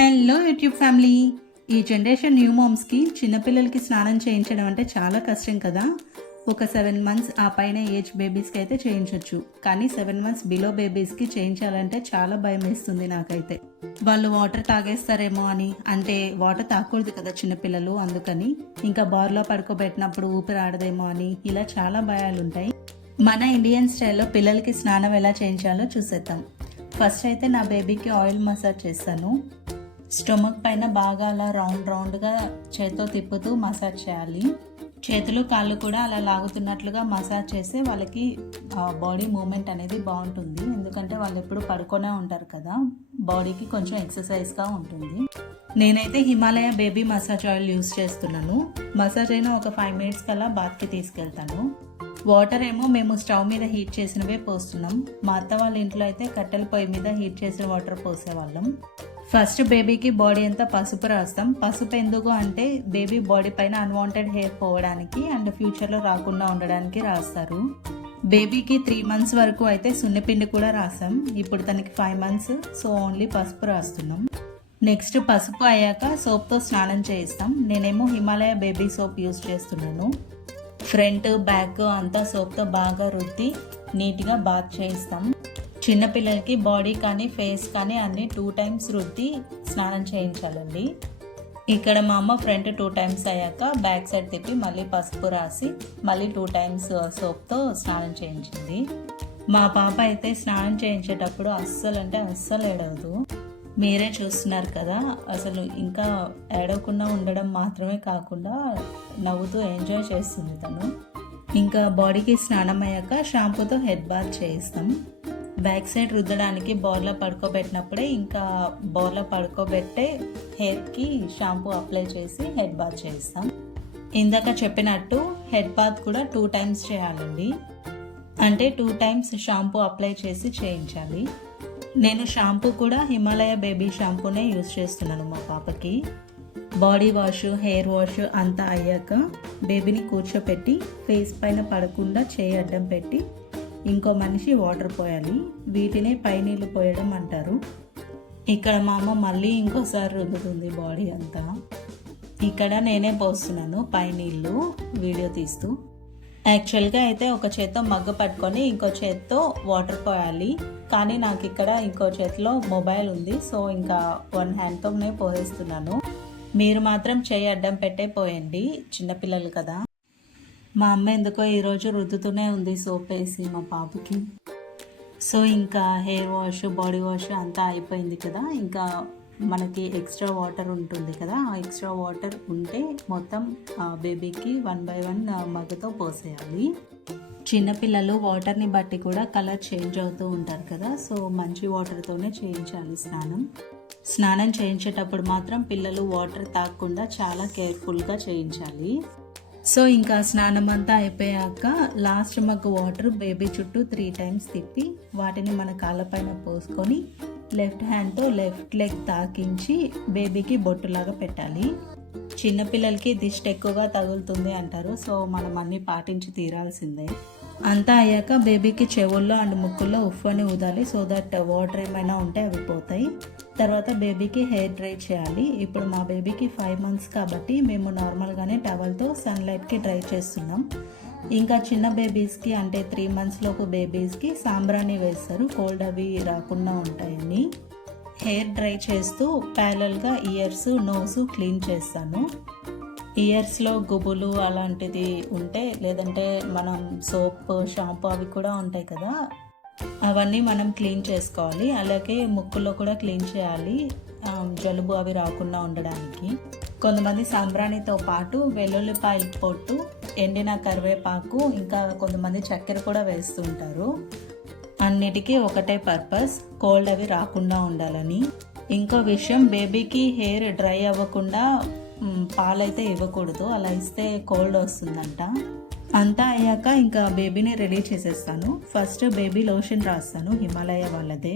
Hello YouTube family. ఈ generation new మామ్స్కి చిన్నపిల్లలకి స్నానం చేయించడం అంటే చాలా కష్టం కదా. ఒక 7 months ఆ పైన ఏజ్ బేబీస్కి అయితే చేయించవచ్చు, కానీ 7 months బిలో బేబీస్కి చేయించాలంటే చాలా భయం వేస్తుంది నాకైతే. వాళ్ళు వాటర్ తాగేస్తారేమో అని, అంటే వాటర్ తాగకూడదు కదా చిన్నపిల్లలు, అందుకని ఇంకా బార్లో పడుకోబెట్టినప్పుడు ఊపిరి ఆడదేమో అని, ఇలా చాలా భయాలు ఉంటాయి. మన ఇండియన్ స్టైల్లో పిల్లలకి స్నానం ఎలా చేయించాలో చూసేద్దాం. ఫస్ట్ అయితే నా బేబీకి ఆయిల్ మసాజ్ చేస్తాను. స్టొమక్ పైన బాగా అలా రౌండ్గా చేతితో తిప్పుతూ మసాజ్ చేయాలి. చేతులు కాళ్ళు కూడా అలా లాగుతున్నట్లుగా మసాజ్ చేస్తే వాళ్ళకి బాడీ మూమెంట్ అనేది బాగుంటుంది. ఎందుకంటే వాళ్ళు ఎప్పుడు పడుకొనే ఉంటారు కదా, బాడీకి కొంచెం ఎక్సర్సైజ్గా ఉంటుంది. నేనైతే Himalaya baby massage oil use చేస్తున్నాను. మసాజ్ అయినా ఒక 5 minutes కల్లా బాత్కి తీసుకెళ్తాను. వాటర్ ఏమో మేము స్టవ్ మీద హీట్ చేసినవే పోస్తున్నాం. మా అత్త వాళ్ళ ఇంట్లో అయితే కట్టెల పొయ్యి మీద హీట్ చేసిన వాటర్ పోసేవాళ్ళం. ఫస్ట్ బేబీకి బాడీ అంతా పసుపు రాస్తాం. పసుపు ఎందుకు అంటే బేబీ బాడీ పైన అన్వాంటెడ్ హెయిర్ పోవడానికి అండ్ ఫ్యూచర్లో రాకుండా ఉండడానికి రాస్తారు. బేబీకి 3 months వరకు అయితే సున్నపిండి కూడా రాసాం. ఇప్పుడు తనకి 5 months, సో ఓన్లీ పసుపు రాస్తున్నాం. నెక్స్ట్ పసుపు అయ్యాక సోప్తో స్నానం చేయిస్తాం. నేనేమో హిమాలయ బేబీ సోప్ యూస్ చేస్తున్నాను. ఫ్రంట్ బ్యాక్ అంతా సోప్తో బాగా రుద్ది నీట్గా బాత్ చేయిస్తాం. చిన్నపిల్లలకి బాడీ కానీ ఫేస్ కానీ అన్నీ 2 times రుద్ది స్నానం చేయించాలండి. ఇక్కడ మా అమ్మ ఫ్రంట్ 2 times అయ్యాక బ్యాక్ సైడ్ తిప్పి మళ్ళీ పసుపు రాసి మళ్ళీ 2 times సోప్తో స్నానం చేయించింది. మా పాప అయితే స్నానం చేయించేటప్పుడు అస్సలు ఏడవదు. మీరే చూస్తున్నారు కదా, అసలు ఇంకా ఏడవకుండా ఉండడం మాత్రమే కాకుండా నవ్వుతూ ఎంజాయ్ చేస్తుంది తను. ఇంకా బాడీకి స్నానం అయ్యాక షాంపూతో హెడ్ బాత్ చేయిస్తాం. బ్యాక్ సైడ్ రుద్దడానికి బౌల్లో పడుకోబెట్టినప్పుడే ఇంకా బౌల్లో పడుకోబెట్టే హెయిర్కి షాంపూ అప్లై చేసి హెడ్ బాత్ చేయిస్తాం. ఇందాక చెప్పినట్టు హెడ్ బాత్ కూడా 2 times చేయాలండి. అంటే 2 times షాంపూ అప్లై చేసి చేయించాలి. నేను షాంపూ కూడా హిమాలయ బేబీ షాంపూనే యూస్ చేస్తున్నాను మా పాపకి. బాడీ వాష్, హెయిర్ వాష్ అంతా అయ్యాక బేబీని కూర్చోపెట్టి ఫేస్ పైన పడకుండా చేయి అడ్డం పెట్టి ఇంకో మనిషి వాటర్ పోయాలి. వీటినే పై నీళ్ళు పోయడం అంటారు. ఇక్కడ మా అమ్మ మళ్ళీ ఇంకోసారి రుద్దుతుంది బాడీ అంతా. ఇక్కడ నేనే పోస్తున్నాను పై నీళ్ళు వీడియో తీస్తూ. యాక్చువల్గా అయితే ఒక చేత్తో మగ్గ పట్టుకొని ఇంకో చేత్తో వాటర్ పోయాలి, కానీ నాకు ఇక్కడ ఇంకో చేతిలో మొబైల్ ఉంది, సో ఇంకా 1 handతోనే పోసేస్తున్నాను. మీరు మాత్రం చేయి అడ్డం పెట్టే పోయండి, చిన్నపిల్లలు కదా. మా అమ్మ ఎందుకో ఈరోజు రుద్దుతూనే ఉంది సోప్ వేసి మా పాపకి. సో ఇంకా హెయిర్ వాష్, బాడీ వాష్ అంతా అయిపోయింది కదా. ఇంకా మనకి ఎక్స్ట్రా వాటర్ ఉంటుంది కదా, ఆ ఎక్స్ట్రా వాటర్ ఉంటే మొత్తం బేబీకి 1 by 1 మగ్గతో పోసేయాలి. చిన్నపిల్లలు వాటర్ని బట్టి కూడా కలర్ చేంజ్ అవుతూ ఉంటారు కదా, సో మంచి వాటర్తోనే చేయించాలి స్నానం. స్నానం చేయించేటప్పుడు మాత్రం పిల్లలు వాటర్ తాగకుండా చాలా కేర్ఫుల్గా చేయించాలి. సో ఇంకా స్నానం అంతా అయిపోయాక లాస్ట్ మగ్గు వాటర్ బేబీ చుట్టూ 3 times తిప్పి వాటిని మన కాళ్ళపైన పోసుకొని లెఫ్ట్ హ్యాండ్తో లెఫ్ట్ లెగ్ తాకించి బేబీకి బొట్టులాగా పెట్టాలి. చిన్నపిల్లలకి దిష్టి ఎక్కువగా తగులుతుంది అంటారు, సో మనం అన్నీ పాటించి తీరాల్సిందే. అంతా అయ్యాక బేబీకి చెవుల్లో అండ్ ముక్కుల్లో ఉఫ్ అని ఊదాలి, సో దట్ వాటర్ ఏమైనా ఉంటే అవి పోతాయి. తర్వాత బేబీకి హెయిర్ డ్రై చేయాలి. ఇప్పుడు మా బేబీకి 5 months కాబట్టి మేము నార్మల్గానే టవల్తో సన్లైట్కి డ్రై చేస్తున్నాం. ఇంకా చిన్న బేబీస్కి అంటే 3 months లోపు బేబీస్కి సాంబ్రాణి వేస్తారు, కోల్డ్ అవి రాకుండా ఉంటాయని. హెయిర్ డ్రై చేస్తూ ప్యారలల్గా ఇయర్స్, నోసు క్లీన్ చేస్తాను. ఇయర్స్లో గుబులు అలాంటిది ఉంటే, లేదంటే మనం సోప్, షాంపూ అవి కూడా ఉంటాయి కదా, అవన్నీ మనం క్లీన్ చేసుకోవాలి. అలాగే ముక్కులో కూడా క్లీన్ చేయాలి, జలుబు అవి రాకుండా ఉండడానికి. కొంతమంది సాంబ్రాణితో పాటు వెల్లుల్లిపాయల పొట్టు, ఎండిన కరివేపాకు, ఇంకా కొంతమంది చక్కెర కూడా వేస్తుంటారు. అన్నిటికీ ఒకటే పర్పస్, కోల్డ్ అవి రాకుండా ఉండాలని. ఇంకో విషయం, బేబీకి హెయిర్ డ్రై అవ్వకుండా పాలైతే ఇవ్వకూడదు, అలా ఇస్తే కోల్డ్ వస్తుందంట. అంతా అయ్యాక ఇంకా బేబీని రెడీ చేసేస్తాను. ఫస్ట్ బేబీ లోషన్ రాస్తాను, హిమాలయ వాళ్ళదే.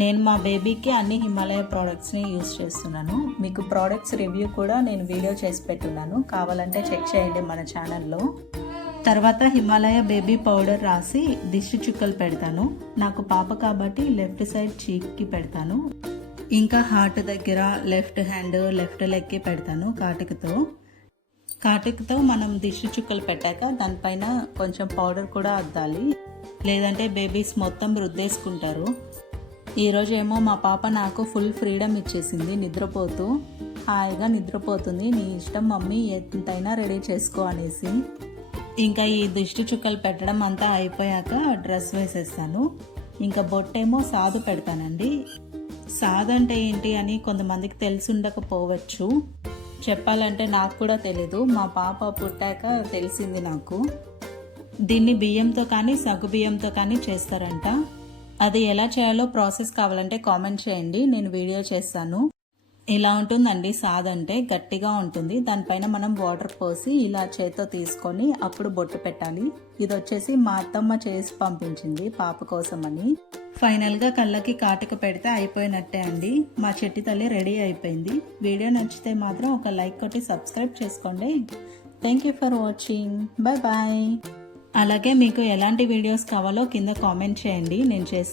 నేను మా బేబీకి అన్ని హిమాలయ ప్రోడక్ట్స్ని యూస్ చేస్తున్నాను. మీకు ప్రోడక్ట్స్ రివ్యూ కూడా నేను వీడియో చేసి పెట్టున్నాను, కావాలంటే చెక్ చేయండి మన ఛానల్లో. తర్వాత హిమాలయ బేబీ పౌడర్ రాసి దిష్టి చుక్కలు పెడతాను. నాకు పాప కాబట్టి లెఫ్ట్ సైడ్ చీక్కి పెడతాను. ఇంకా హార్ట్ దగ్గర లెఫ్ట్ హ్యాండ్ లెఫ్ట్ లెగ్కి పెడతాను కాటుకతో మనం దిష్టి చుక్కలు పెట్టాక దానిపైన కొంచెం పౌడర్ కూడా అద్దాలి, లేదంటే బేబీస్ మొత్తం రుద్దేసుకుంటారు. ఈరోజు ఏమో మా పాప నాకు ఫుల్ ఫ్రీడమ్ ఇచ్చేసింది, నిద్రపోతూ హాయిగా నిద్రపోతుంది. నీ ఇష్టం మమ్మీ, ఎంతైనా రెడీ చేసుకో అనేసి. ఇంకా ఈ దిష్టి చుక్కలు పెట్టడం అంతా అయిపోయాక డ్రెస్ వేసేస్తాను. ఇంకా బొట్టేమో సాదు పెడతానండి. సాదు అంటే ఏంటి అని కొంతమందికి తెలిసి ఉండకపోవచ్చు, చెప్పాలంటే నాకు కూడా తెలీదు. మా పాప పుట్టాక తెలిసింది నాకు. దీన్ని బియ్యంతో కానీ సగ్గు బియ్యంతో కానీ చేస్తారంట. అది ఎలా చేయాలో ప్రాసెస్ కావాలంటే కామెంట్ చేయండి, నేను వీడియో చేస్తాను. ఇలా ఉంటుందండి సాదంటే, గట్టిగా ఉంటుంది. దానిపైన మనం వాటర్ పోసి ఇలా చేత్తో తీసుకొని అప్పుడు బొట్టు పెట్టాలి. ఇది వచ్చేసి మా అత్తమ్మ చేసి పంపించింది పాప కోసమని. ఫైనల్గా కళ్ళకి కాటుక పెడితే అయిపోయినట్టే అండి. మా చెట్టి తల్లి రెడీ అయిపోయింది. వీడియో నచ్చితే మాత్రం ఒక లైక్ కొట్టి సబ్స్క్రైబ్ చేసుకోండి. Thank you for watching. Bye bye. అలాగే మీకు ఎలాంటి వీడియోస్ కావాలో కింద కామెంట్ చేయండి, నేను చేస్తాను.